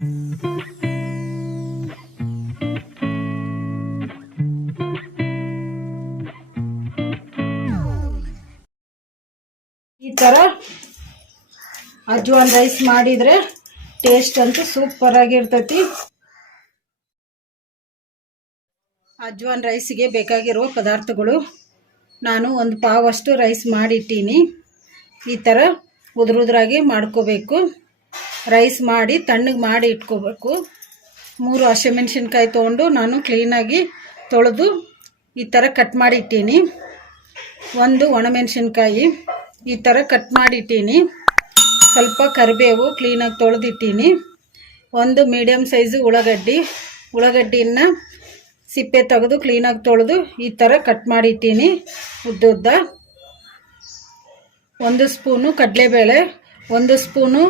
ಈ ಥರ ಅಜ್ವಾನ್ ರೈಸ್ ಮಾಡಿದರೆ ಟೇಸ್ಟ್ ಅಂತೂ ಸೂಪರ್ ಆಗಿರ್ತೈತಿ. ಅಜ್ವಾನ್ ರೈಸಿಗೆ ಬೇಕಾಗಿರುವ ಪದಾರ್ಥಗಳು ನಾನು ಒಂದು ಪಾವಷ್ಟು ರೈಸ್ ಮಾಡಿಟ್ಟೀನಿ. ಈ ಥರ ಉದುರಾಗಿ ಮಾಡ್ಕೋಬೇಕು. ರೈಸ್ ಮಾಡಿ ತಣ್ಣಗೆ ಮಾಡಿ ಇಟ್ಕೋಬೇಕು. 3 ಹಸಿಮೆಣಸಿನ್ಕಾಯಿ ತೊಗೊಂಡು ನಾನು ಕ್ಲೀನಾಗಿ ತೊಳೆದು ಈ ಥರ ಕಟ್ ಮಾಡಿಟ್ಟೀನಿ. 1 ಒಣಮೆಣಸಿನ್ಕಾಯಿ ಈ ಥರ ಕಟ್ ಮಾಡಿಟ್ಟೀನಿ. ಸ್ವಲ್ಪ ಕರಿಬೇವು ಕ್ಲೀನಾಗಿ ತೊಳೆದಿಟ್ಟೀನಿ. 1 ಮೀಡಿಯಮ್ ಸೈಜು ಉಳ್ಳಾಗಡ್ಡಿನ ಸಿಪ್ಪೆ ತೆಗೆದು ಕ್ಲೀನಾಗಿ ತೊಳೆದು ಈ ಥರ ಕಟ್ ಮಾಡಿಟ್ಟೀನಿ ಉದ್ದುದ್ದ. 1 ಸ್ಪೂನು ಕಡಲೆಬೇಳೆ, 1 ಸ್ಪೂನು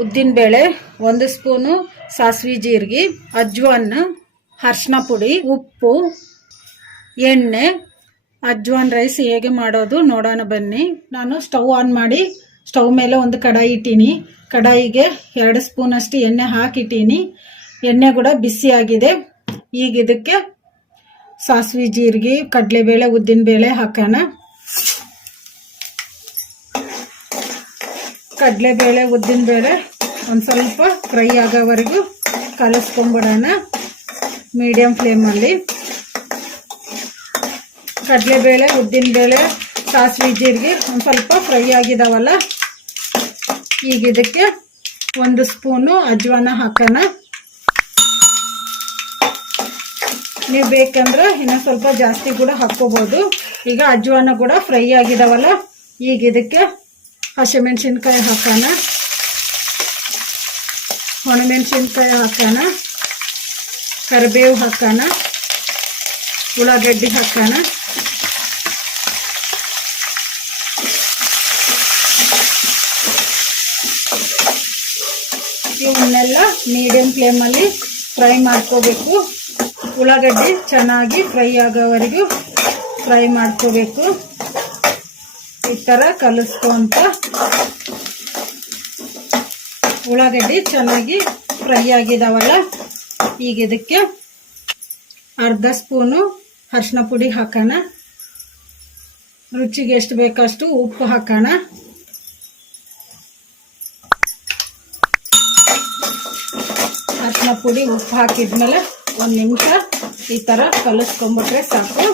ಉದ್ದಿನಬೇಳೆ, 1 ಸ್ಪೂನು ಸಾಸಿವೆ ಜೀರಿಗೆ, ಅಜ್ವಾನ್, ಅರಿಶಿನ ಪುಡಿ, ಉಪ್ಪು, ಎಣ್ಣೆ. ಅಜ್ವಾನ್ ರೈಸ್ ಹೇಗೆ ಮಾಡೋದು ನೋಡೋಣ ಬನ್ನಿ. ನಾನು ಸ್ಟವ್ ಆನ್ ಮಾಡಿ ಸ್ಟವ್ ಮೇಲೆ ಒಂದು ಕಡಾಯಿ ಇಟ್ಟೀನಿ. ಕಡಾಯಿಗೆ 2 ಸ್ಪೂನಷ್ಟು ಎಣ್ಣೆ ಹಾಕಿಟ್ಟೀನಿ. ಎಣ್ಣೆ ಕೂಡ ಬಿಸಿ ಆಗಿದೆ. ಈಗ ಇದಕ್ಕೆ ಸಾಸಿವೆ ಜೀರಿಗೆ, ಕಡಲೆಬೇಳೆ, ಉದ್ದಿನಬೇಳೆ ಹಾಕೋಣ. ಕಡಲೆಬೇಳೆ ಉದ್ದಿನಬೇಳೆ ಒಂದು ಸ್ವಲ್ಪ ಫ್ರೈ ಆಗೋವರೆಗೂ ಕಲಿಸ್ಕೊಂಡ್ಬಿಡೋಣ ಮೀಡಿಯಮ್ ಫ್ಲೇಮಲ್ಲಿ. ಕಡಲೆಬೇಳೆ, ಉದ್ದಿನಬೇಳೆ, ಸಾಸಿವೆ ಜೀರಿಗೆ ಒಂದು ಸ್ವಲ್ಪ ಫ್ರೈ ಆಗಿದಾವಲ್ಲ, ಈಗ ಇದಕ್ಕೆ 1 ಸ್ಪೂನು ಅಜ್ವಾನ ಹಾಕೋಣ. ನೀವು ಬೇಕಂದ್ರೆ ಇನ್ನೂ ಸ್ವಲ್ಪ ಜಾಸ್ತಿ ಕೂಡ ಹಾಕ್ಕೋಬೋದು. ಈಗ ಅಜ್ವಾನ ಕೂಡ ಫ್ರೈ ಆಗಿದಾವಲ್ಲ, ಈಗ ಇದಕ್ಕೆ ಹಸಿಮೆಣಸಿನ್ಕಾಯಿ ಹಾಕೋಣ, ಒಣಮೆಣಸಿನ್ಕಾಯಿ ಹಾಕೋಣ, ಕರಿಬೇವು ಹಾಕೋಣ, ಉಳ್ಳಾಗಡ್ಡಿ ಹಾಕೋಣ. ಇವನ್ನೆಲ್ಲ ಮೀಡಿಯಮ್ ಫ್ಲೇಮಲ್ಲಿ ಫ್ರೈ ಮಾಡ್ಕೋಬೇಕು. ಉಳ್ಳಾಗಡ್ಡಿ ಚೆನ್ನಾಗಿ ಫ್ರೈ ಆಗೋವರೆಗೂ ಫ್ರೈ ಮಾಡ್ಕೋಬೇಕು. ಈ ಥರ ಕಲಿಸ್ಕೊಂತ ಉಳ್ಳಾಗಡ್ಡಿ ಚೆನ್ನಾಗಿ ಫ್ರೈ ಆಗಿದಾವಲ್ಲ, ಈಗ ಇದಕ್ಕೆ 1/2 ಸ್ಪೂನು ಅರಿಶಿನ ಪುಡಿ ಹಾಕೋಣ. ರುಚಿಗೆ ಎಷ್ಟು ಬೇಕಷ್ಟು ಉಪ್ಪು ಹಾಕೋಣ. ಅರಿಶಿನ ಪುಡಿ ಉಪ್ಪು ಹಾಕಿದ್ಮೇಲೆ 1 ನಿಮಿಷ ಈ ಥರ ಕಲಿಸ್ಕೊಂಬಿಟ್ರೆ ಸಾಕು.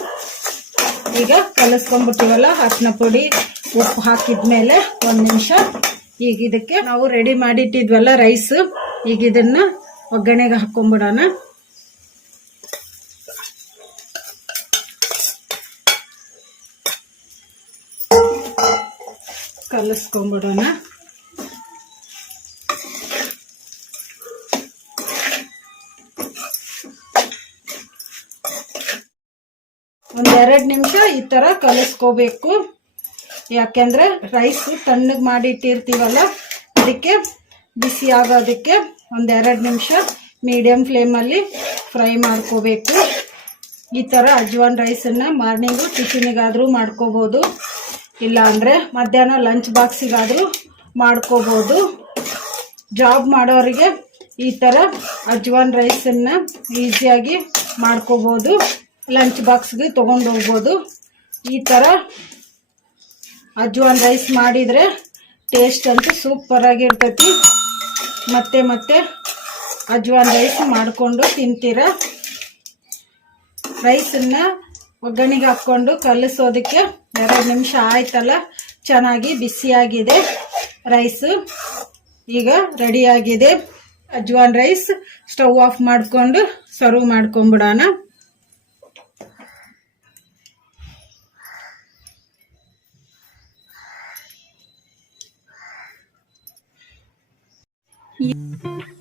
ಈಗ ಕಲಿಸ್ಕೊಂಬಿಟ್ಟಿವಲ್ಲ ಅರಿಶಿನ ಪುಡಿ ಉಪ್ಪು ಹಾಕಿದ್ಮೇಲೆ 1 ನಿಮಿಷ. ಈಗ ಇದಕ್ಕೆ ನಾವು ರೆಡಿ ಮಾಡಿಟ್ಟಿದ್ವಲ್ಲ ರೈಸ್, ಈಗ ಇದನ್ನ ಒಗ್ಗರಣೆಗೆ ಹಾಕೊಂಡ್ಬಿಡೋಣ. ಕಲಿಸ್ಕೊಂಡ್ಬಿಡೋಣ. ಒಂದು 2 ನಿಮಿಷ ಈ ಥರ ಕಲಿಸ್ಕೋಬೇಕು. ಯಾಕೆಂದರೆ ರೈಸ್ ತಣ್ಣಗೆ ಮಾಡಿ ಇಟ್ಟಿರ್ತೀವಲ್ಲ, ಅದಕ್ಕೆ ಬಿಸಿ ಆಗೋದಕ್ಕೆ ಒಂದು 2 ನಿಮಿಷ ಮೀಡಿಯಮ್ ಫ್ಲೇಮಲ್ಲಿ ಫ್ರೈ ಮಾಡ್ಕೋಬೇಕು. ಈ ಥರ ಅಜ್ವಾನ್ ರೈಸನ್ನು ಮಾರ್ನಿಂಗು ಟಿಫಿನಿಗಾದರೂ ಮಾಡ್ಕೋಬೋದು, ಇಲ್ಲಾಂದರೆ ಮಧ್ಯಾಹ್ನ ಲಂಚ್ ಬಾಕ್ಸಿಗಾದರೂ ಮಾಡ್ಕೋಬೋದು. ಜಾಬ್ ಮಾಡೋರಿಗೆ ಈ ಥರ ಅಜ್ವಾನ್ ರೈಸನ್ನು ಈಸಿಯಾಗಿ ಮಾಡ್ಕೋಬೋದು, ಲಂಚ್ ಬಾಕ್ಸ್ಗೆ ತೊಗೊಂಡು ಹೋಗ್ಬೋದು. ಈ ಥರ ಅಜ್ವಾನ್ ರೈಸ್ ಮಾಡಿದರೆ ಟೇಸ್ಟ್ ಅಂತೂ ಸೂಪರಾಗಿರ್ತೈತಿ. ಮತ್ತೆ ಮತ್ತೆ ಅಜ್ವಾನ್ ರೈಸ್ ಮಾಡಿಕೊಂಡು ತಿಂತೀರ. ರೈಸನ್ನು ಒಗ್ಗರಣೆಗೆ ಹಾಕ್ಕೊಂಡು ಕಲಿಸೋದಕ್ಕೆ 2 ನಿಮಿಷ ಆಯ್ತಲ್ಲ, ಚೆನ್ನಾಗಿ ಬಿಸಿಯಾಗಿದೆ ರೈಸು. ಈಗ ರೆಡಿಯಾಗಿದೆ ಅಜ್ವಾನ್ ರೈಸ್. ಸ್ಟವ್ ಆಫ್ ಮಾಡಿಕೊಂಡು ಸರ್ವ್ ಮಾಡ್ಕೊಂಬಿಡೋಣ. Yeah.